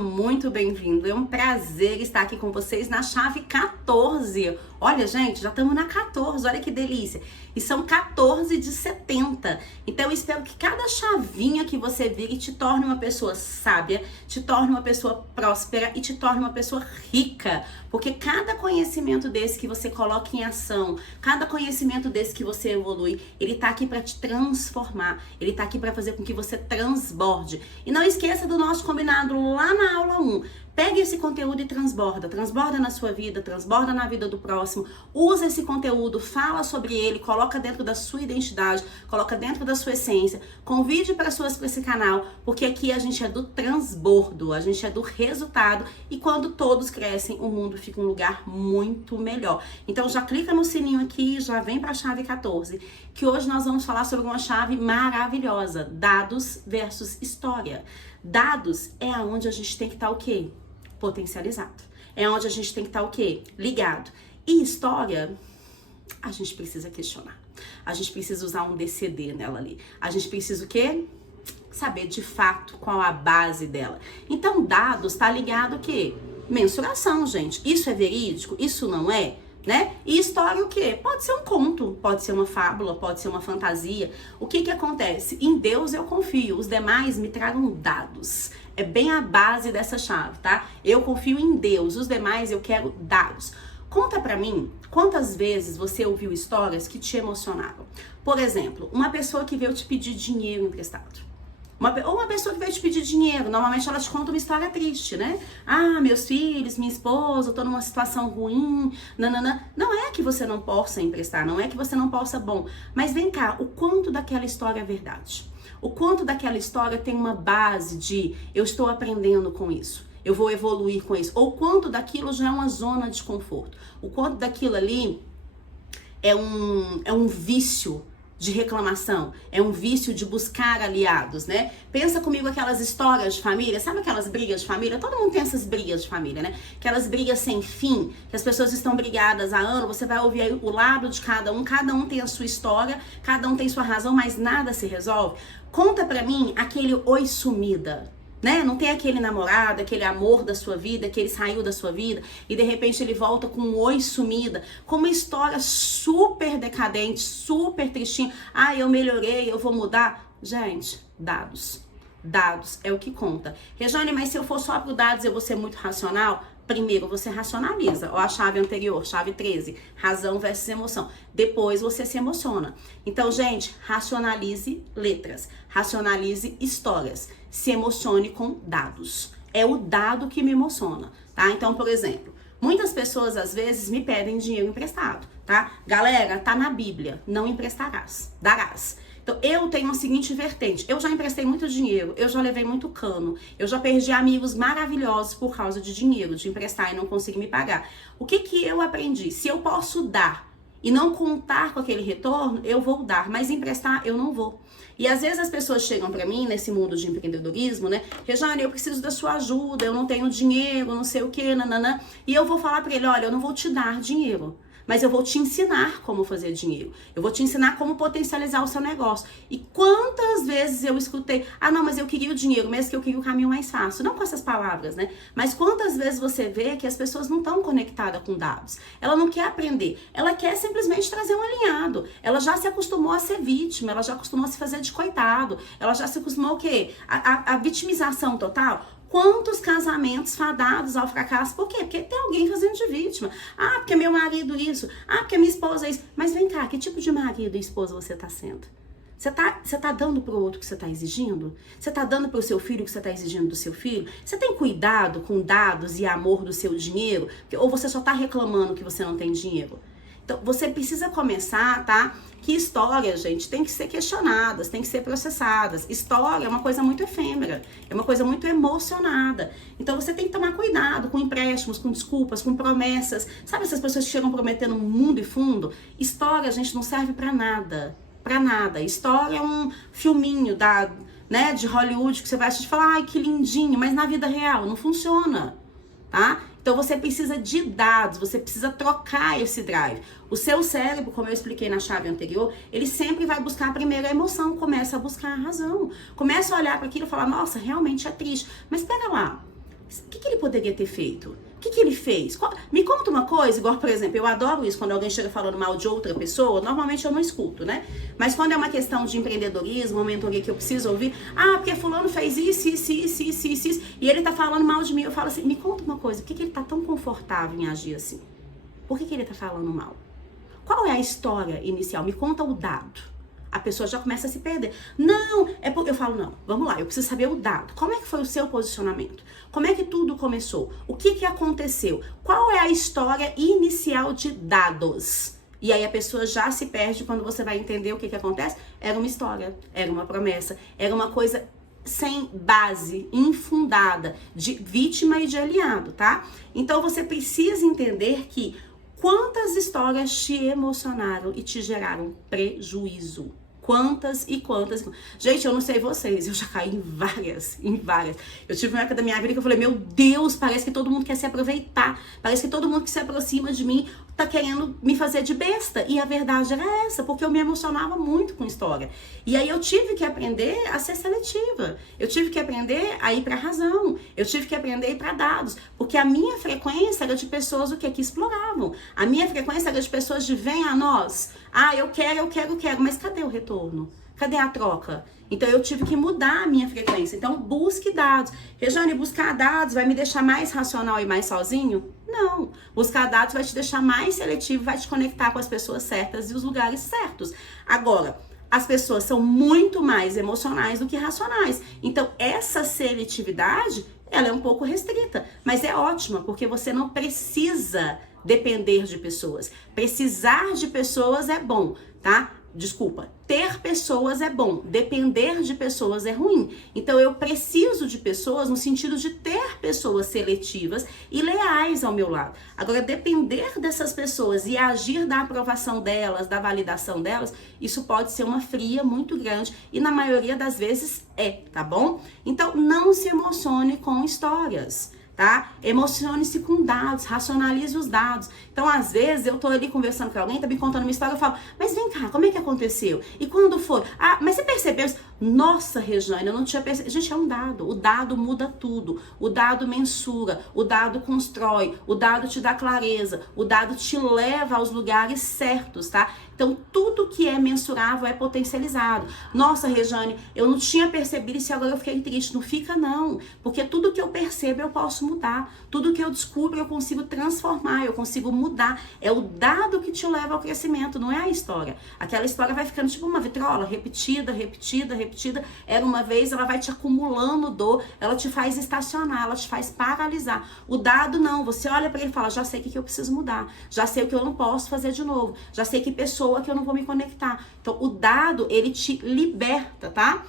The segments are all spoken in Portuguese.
muito bem-vindo. É um prazer estar aqui com vocês na chave 14. Olha, gente, já estamos na 14, olha que delícia. E são 14 de 70. Então eu espero que cada chavinha que você vire te torne uma pessoa sábia, te torne uma pessoa próspera e te torne uma pessoa rica. Porque cada conhecimento desse que você coloca em ação, cada conhecimento desse que você evolui, ele tá aqui para te transformar. Ele tá aqui para fazer com que você transborde. E não esqueça do nosso combinado lá na aula 1. Pegue esse conteúdo e transborda na sua vida, transborda na vida do próximo, usa esse conteúdo, fala sobre ele, coloca dentro da sua identidade, coloca dentro da sua essência, convide pessoas para esse canal, porque aqui a gente é do transbordo, a gente é do resultado e quando todos crescem, o mundo fica um lugar muito melhor. Então já clica no sininho aqui, já vem para a chave 14, que hoje nós vamos falar sobre uma chave maravilhosa, dados versus história. Dados é aonde a gente tem que estar o quê? Potencializado. É onde a gente tem que estar o quê? Ligado. E história, a gente precisa questionar. A gente precisa usar um DCD nela ali. A gente precisa o quê? Saber de fato qual a base dela. Então, dados tá ligado o quê? Mensuração, gente. Isso é verídico? Isso não é? Né? E história o quê? Pode ser um conto, pode ser uma fábula, pode ser uma fantasia. O que que acontece? Em Deus eu confio, os demais me tragam dados. É bem a base dessa chave, tá? Eu confio em Deus, os demais eu quero dados. Conta pra mim, quantas vezes você ouviu histórias que te emocionaram? Por exemplo, uma pessoa que veio te pedir dinheiro emprestado. Ou uma pessoa que veio te pedir dinheiro, normalmente ela te conta uma história triste, né? Ah, meus filhos, minha esposa, eu tô numa situação ruim, nananã. Não é que você não possa emprestar, não é que você não possa, mas vem cá, o quanto daquela história é verdade? O quanto daquela história tem uma base de eu estou aprendendo com isso, eu vou evoluir com isso? Ou quanto daquilo já é uma zona de conforto? O quanto daquilo ali é um vício de reclamação, é um vício de buscar aliados, né? Pensa comigo aquelas histórias de família, sabe aquelas brigas de família? Todo mundo tem essas brigas de família, né? Aquelas brigas sem fim, que as pessoas estão brigadas há anos, você vai ouvir aí o lado de cada um tem a sua história, cada um tem sua razão, mas nada se resolve. Conta pra mim aquele oi sumida, né? Não tem aquele namorado, aquele amor da sua vida, que ele saiu da sua vida e de repente ele volta com um oi sumida, com uma história super decadente, super tristinha. Ah, eu melhorei, eu vou mudar. Gente, dados. Dados é o que conta. Rejane, mas se eu for só pro dados eu vou ser muito racional? Primeiro você racionaliza, ó, a chave anterior, chave 13, razão versus emoção. Depois você se emociona. Então, gente, racionalize letras, racionalize histórias, se emocione com dados. É o dado que me emociona, tá? Então, por exemplo, muitas pessoas às vezes me pedem dinheiro emprestado, tá? Galera, tá na Bíblia, não emprestarás, darás. Então, eu tenho a seguinte vertente, eu já emprestei muito dinheiro, eu já levei muito cano, eu já perdi amigos maravilhosos por causa de dinheiro, de emprestar e não conseguir me pagar. O que que eu aprendi? Se eu posso dar e não contar com aquele retorno, eu vou dar, mas emprestar eu não vou. E às vezes as pessoas chegam pra mim nesse mundo de empreendedorismo, né? Rejane, eu preciso da sua ajuda, eu não tenho dinheiro, não sei o que, nananã. E eu vou falar pra ele, olha, eu não vou te dar dinheiro, mas eu vou te ensinar como fazer dinheiro. Eu vou te ensinar como potencializar o seu negócio. E quantas vezes eu escutei, ah não, mas eu queria o dinheiro, mesmo que eu queria o caminho mais fácil. Não com essas palavras, né? Mas quantas vezes você vê que as pessoas não estão conectadas com dados. Ela não quer aprender, ela quer simplesmente trazer um alinhado. Ela já se acostumou a ser vítima, ela já acostumou a se fazer de coitado. Ela já se acostumou o quê? A vitimização total. Quantos casamentos fadados ao fracasso? Por quê? Porque tem alguém fazendo de vítima. Ah, porque meu marido isso. Ah, porque minha esposa isso. Mas vem cá, que tipo de marido e esposa você tá sendo? Você tá dando pro outro o que você tá exigindo? Você tá dando pro seu filho o que você tá exigindo do seu filho? Você tem cuidado com dados e amor do seu dinheiro? Ou você só tá reclamando que você não tem dinheiro? Então, você precisa começar, tá? Que histórias, gente, tem que ser questionadas, tem que ser processadas. História é uma coisa muito efêmera, é uma coisa muito emocionada. Então, você tem que tomar cuidado com empréstimos, com desculpas, com promessas. Sabe essas pessoas que chegam prometendo mundo e fundo? História, gente, não serve pra nada. Pra nada. História é um filminho né, de Hollywood que você vai assistir e falar, ai, que lindinho, mas na vida real não funciona, tá? Então você precisa de dados, você precisa trocar esse drive. O seu cérebro, como eu expliquei na chave anterior, ele sempre vai buscar primeiro a emoção, começa a buscar a razão. Começa a olhar para aquilo e falar, nossa, realmente é triste. Mas pera lá, O que ele poderia ter feito? O que ele fez? Me conta uma coisa, igual, por exemplo, eu adoro isso, quando alguém chega falando mal de outra pessoa, normalmente eu não escuto, né? Mas quando é uma questão de empreendedorismo, uma mentoria que eu preciso ouvir, porque fulano fez isso, e ele tá falando mal de mim, eu falo assim, me conta uma coisa, por que ele tá tão confortável em agir assim? Por que ele tá falando mal? Qual é a história inicial? Me conta o dado. A pessoa já começa a se perder. Não, é porque eu falo, não, vamos lá, eu preciso saber o dado. Como é que foi o seu posicionamento? Como é que tudo começou? O que aconteceu? Qual é a história inicial de dados? E aí a pessoa já se perde quando você vai entender o que acontece. Era uma história, era uma promessa, era uma coisa sem base, infundada, de vítima e de aliado, tá? Então você precisa entender que quantas histórias te emocionaram e te geraram prejuízo? Quantas e quantas. Gente, eu não sei vocês, eu já caí em várias. Eu tive uma época da minha vida que eu falei, meu Deus, parece que todo mundo quer se aproveitar. Parece que todo mundo que se aproxima de mim tá querendo me fazer de besta. E a verdade era essa, porque eu me emocionava muito com história. E aí eu tive que aprender a ser seletiva. Eu tive que aprender a ir pra razão. Eu tive que aprender a ir pra dados. Porque a minha frequência era de pessoas que exploravam. A minha frequência era de pessoas de vem a nós. Eu quero, mas cadê o retorno? Cadê a troca? Então eu tive que mudar a minha frequência. Então busque dados. Rejane, buscar dados vai me deixar mais racional e mais sozinho? Não. Buscar dados vai te deixar mais seletivo, vai te conectar com as pessoas certas e os lugares certos. Agora, as pessoas são muito mais emocionais do que racionais. Então essa seletividade, ela é um pouco restrita, mas é ótima, porque você não precisa depender de pessoas. Precisar de pessoas é bom, tá? Desculpa, ter pessoas é bom, depender de pessoas é ruim. Então eu preciso de pessoas no sentido de ter pessoas seletivas e leais ao meu lado. Agora, depender dessas pessoas e agir da aprovação delas, da validação delas, isso pode ser uma fria muito grande e na maioria das vezes tá bom? Então não se emocione com histórias. Tá? Emocione-se com dados, racionalize os dados. Então, às vezes, eu tô ali conversando com alguém, tá me contando uma história, eu falo, mas vem cá, como é que aconteceu? E quando foi? Mas você percebeu isso? Nossa, Rejane, eu não tinha percebido. Gente, é um dado. O dado muda tudo. O dado mensura, o dado constrói, o dado te dá clareza, o dado te leva aos lugares certos, tá? Então, tudo que é mensurável é potencializado. Nossa, Rejane, eu não tinha percebido isso e agora eu fiquei triste. Não fica, não. Porque tudo que eu percebo, eu posso mudar. Tudo que eu descubro, eu consigo transformar, eu consigo mudar. É o dado que te leva ao crescimento, não é a história. Aquela história vai ficando tipo uma vitrola, repetida. Era uma vez, ela vai te acumulando dor, ela te faz estacionar, ela te faz paralisar. O dado não, você olha pra ele e fala, já sei o que eu preciso mudar, já sei o que eu não posso fazer de novo, já sei que pessoa que eu não vou me conectar. Então, o dado, ele te liberta, tá?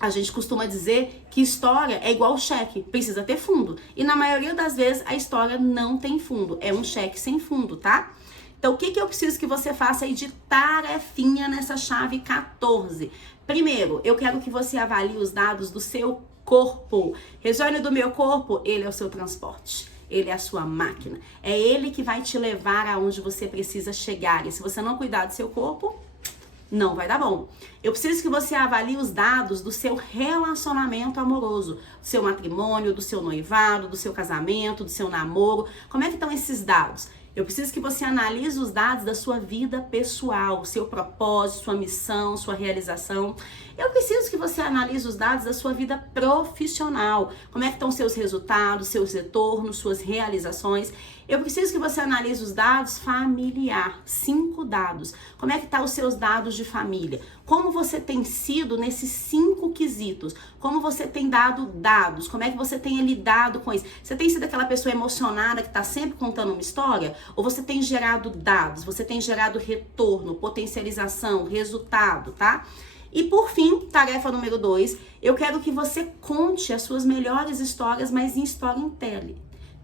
A gente costuma dizer que história é igual cheque, precisa ter fundo. E na maioria das vezes, a história não tem fundo, é um cheque sem fundo, tá? Então, o que eu preciso que você faça aí de tarefinha nessa chave 14? Primeiro, eu quero que você avalie os dados do seu corpo. Rejane, do meu corpo, ele é o seu transporte. Ele é a sua máquina. É ele que vai te levar aonde você precisa chegar. E se você não cuidar do seu corpo, não vai dar bom. Eu preciso que você avalie os dados do seu relacionamento amoroso, do seu matrimônio, do seu noivado, do seu casamento, do seu namoro. Como é que estão esses dados? Eu preciso que você analise os dados da sua vida pessoal, seu propósito, sua missão, sua realização. Eu preciso que você analise os dados da sua vida profissional. Como é que estão seus resultados, seus retornos, suas realizações. Eu preciso que você analise os dados familiar. 5 dados. Como é que estão os seus dados de família? Como você tem sido nesses 5 quesitos? Como você tem dado dados? Como é que você tem lidado com isso? Você tem sido aquela pessoa emocionada que está sempre contando uma história? Ou você tem gerado dados? Você tem gerado retorno, potencialização, resultado, tá? E por fim, tarefa número 2, eu quero que você conte as suas melhores histórias, mas em storytelling.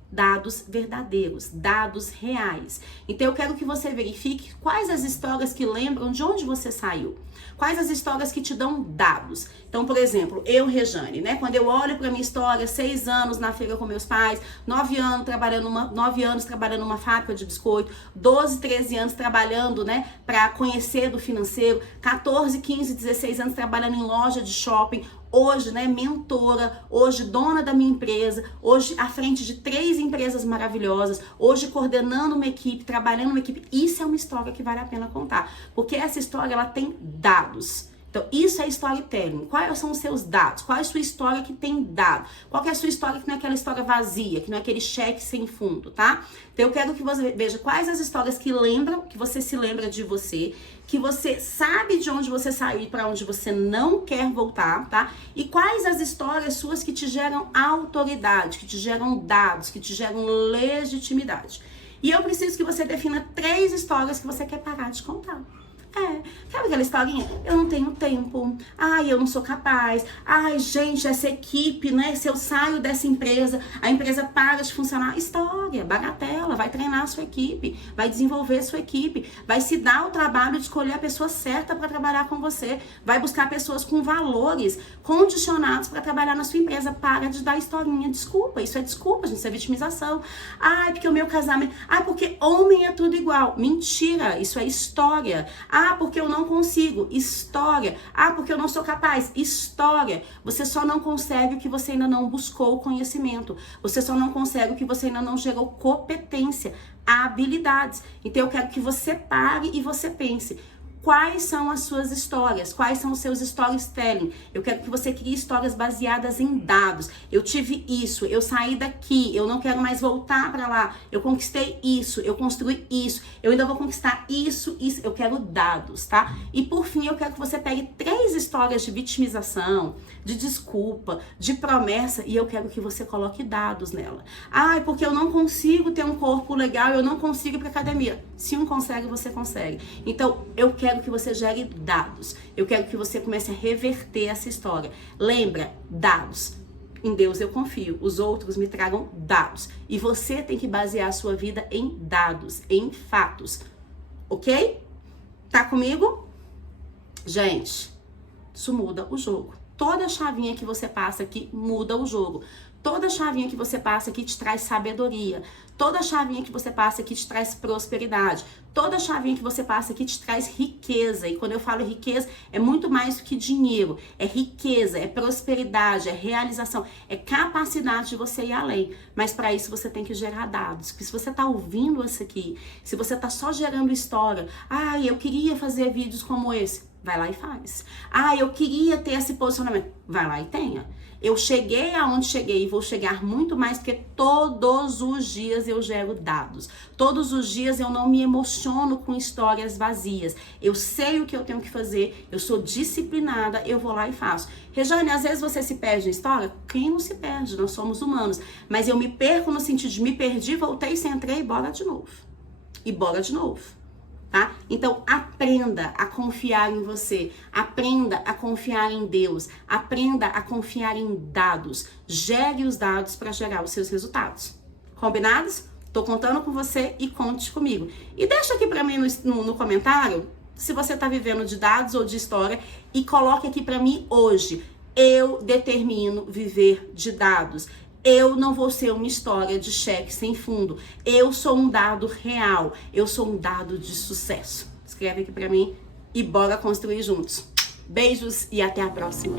Dados verdadeiros, dados reais. Então eu quero que você verifique quais as histórias que lembram de onde você saiu. Quais as histórias que te dão dados. Então, por exemplo, eu, Rejane, né? Quando eu olho para minha história, 6 anos na feira com meus pais, 9 anos trabalhando numa fábrica de biscoito, 12, 13 anos trabalhando, né, para conhecer do financeiro, 14, 15, 16 anos trabalhando em loja de shopping, hoje, né, mentora, hoje dona da minha empresa, hoje à frente de 3 empresas maravilhosas, hoje coordenando uma equipe, trabalhando uma equipe. Isso é uma história que vale a pena contar, porque essa história, ela tem dados. Então, isso é storytelling. Quais são os seus dados? Qual é a sua história que tem dado? Qual que é a sua história que não é aquela história vazia, que não é aquele cheque sem fundo, tá? Então, eu quero que você veja quais as histórias que lembram, que você se lembra de você, que você sabe de onde você saiu e para onde você não quer voltar, tá? E quais as histórias suas que te geram autoridade, que te geram dados, que te geram legitimidade. E eu preciso que você defina 3 histórias que você quer parar de contar. Sabe aquela historinha? Eu não tenho tempo. Ai, eu não sou capaz. Ai, gente, essa equipe, né? Se eu saio dessa empresa, a empresa para de funcionar. História, bagatela. Vai treinar a sua equipe, vai desenvolver a sua equipe, vai se dar o trabalho de escolher a pessoa certa para trabalhar com você, vai buscar pessoas com valores condicionados para trabalhar na sua empresa. Para de dar historinha. Desculpa, isso é desculpa, gente. Isso é vitimização. Ai, porque o meu casamento. Ai, porque homem é tudo igual. Mentira, isso é história. Ah, porque eu não consigo. História. Ah, porque eu não sou capaz. História. Você só não consegue o que você ainda não buscou o conhecimento. Você só não consegue o que você ainda não gerou competência, habilidades. Então eu quero que você pare e você pense. Quais são as suas histórias? Quais são os seus storytelling? Eu quero que você crie histórias baseadas em dados. Eu tive isso, eu saí daqui, eu não quero mais voltar para lá. Eu conquistei isso, eu construí isso, eu ainda vou conquistar isso, isso. Eu quero dados, tá? E por fim, eu quero que você pegue 3 histórias de vitimização, de desculpa, de promessa, e eu quero que você coloque dados nela. Ah, é porque eu não consigo ter um corpo legal, eu não consigo ir pra academia. Se um consegue, você consegue. Então, eu quero que você gere dados. Eu quero que você comece a reverter essa história. Lembra, dados. Em Deus eu confio. Os outros me tragam dados. E você tem que basear a sua vida em dados, em fatos. Ok? Tá comigo? Gente, isso muda o jogo. Toda chavinha que você passa aqui muda o jogo. Toda chavinha que você passa aqui te traz sabedoria. Toda chavinha que você passa aqui te traz prosperidade. Toda chavinha que você passa aqui te traz riqueza. E quando eu falo riqueza, é muito mais do que dinheiro. É riqueza, é prosperidade, é realização, é capacidade de você ir além. Mas para isso você tem que gerar dados. Porque se você tá ouvindo isso aqui, se você tá só gerando história, eu queria fazer vídeos como esse, vai lá e faz. Eu queria ter esse posicionamento, vai lá e tenha. Eu cheguei aonde cheguei e vou chegar muito mais porque todos os dias eu gero dados. Todos os dias eu não me emociono com histórias vazias. Eu sei o que eu tenho que fazer, eu sou disciplinada, eu vou lá e faço. Rejane, às vezes você se perde na história? Quem não se perde? Nós somos humanos. Mas eu me perco no sentido de me perdi, voltei, centrei e bora de novo. E bora de novo. Tá? Então, aprenda a confiar em você, aprenda a confiar em Deus, aprenda a confiar em dados, gere os dados para gerar os seus resultados. Combinados? Tô contando com você e conte comigo. E deixa aqui para mim no comentário se você tá vivendo de dados ou de história e coloque aqui para mim hoje. Eu determino viver de dados. Eu não vou ser uma história de cheque sem fundo. Eu sou um dado real. Eu sou um dado de sucesso. Escreve aqui pra mim e bora construir juntos. Beijos e até a próxima.